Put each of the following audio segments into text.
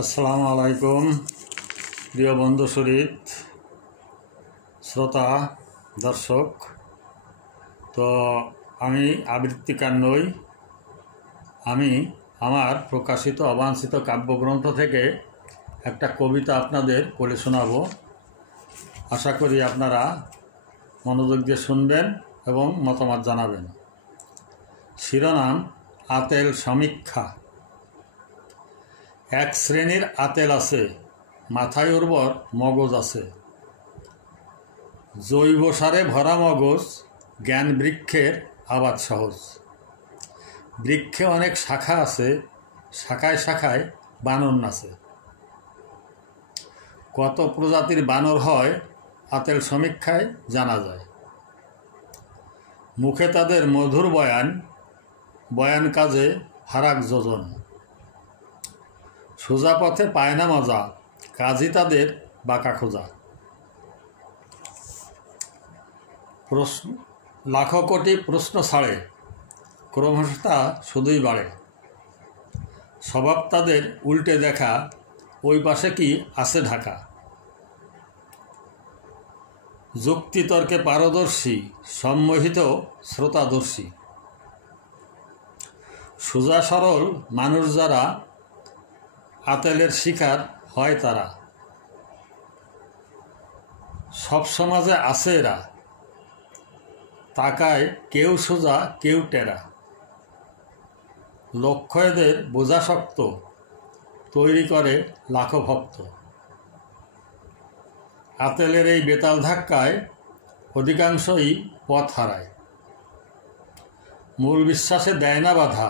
আসসালামু আলাইকুম প্রিয় বন্ধু শরীর শ্রোতা দর্শক। তো আমি আবৃত্তিকার নই, আমি আমার প্রকাশিত অবাঞ্ছিত কাব্যগ্রন্থ থেকে একটা কবিতা আপনাদের পড়ে শোনাব। আশা করি আপনারা মনোযোগ দিয়ে শুনবেন এবং মতামত জানাবেন। শিরোনাম আতেল সমীক্ষা। এক শ্রেণীর আতেল আছে, মাথায় উর্বর মগজ আছে। জৈব সারে ভরা মগজ, জ্ঞান বৃক্ষের আবাদ সহজ। বৃক্ষে অনেক শাখা আছে, শাখায় শাখায় বানর নাচে। কত প্রজাতির বানর হয় আতেল সমীক্ষায় জানা যায়। মুখে তাদের মধুর বয়ান, বয়ান কাজে ফারাক যোজন। সোজা পথে পায় না মজা, কাজই তাদের বাঁকা খোঁজা। প্রশ্ন লাখো কোটি প্রশ্ন ছাড়ে, ক্রমশ তা শুধুই বাড়ে। স্বভাব তাদের উল্টে দেখা, ওই পাশে কি আছে ঢাকা। যুক্তিতর্কে পারদর্শী, সম্মোহিত শ্রোতাদর্শী। সোজা সরল মানুষ যারা, আতেলের শিকার হয় তারা। সব সমাজে আছে এরা, তাকায় কেউ সোজা কেউ টেরা। লক্ষ্য এদের বোঝা শক্ত, তৈরি করে লাখো ভক্ত। আতেলের এই বেতাল ধাক্কায় অধিকাংশই পথ হারায়। মূল বিশ্বাসে দেয় না বাধা,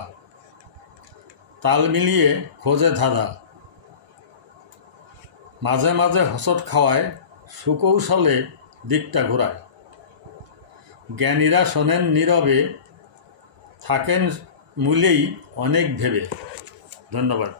তাল মিলিয়ে খোঁজে ধাঁধা। মাঝে মাঝে হোঁচট খাওয়ায়, সুকৌশলে দিকটা ঘোরায়। জ্ঞানীরা শোনেন নীরবে, থাকেন মূলেই অনেক ভেবে। ধন্যবাদ।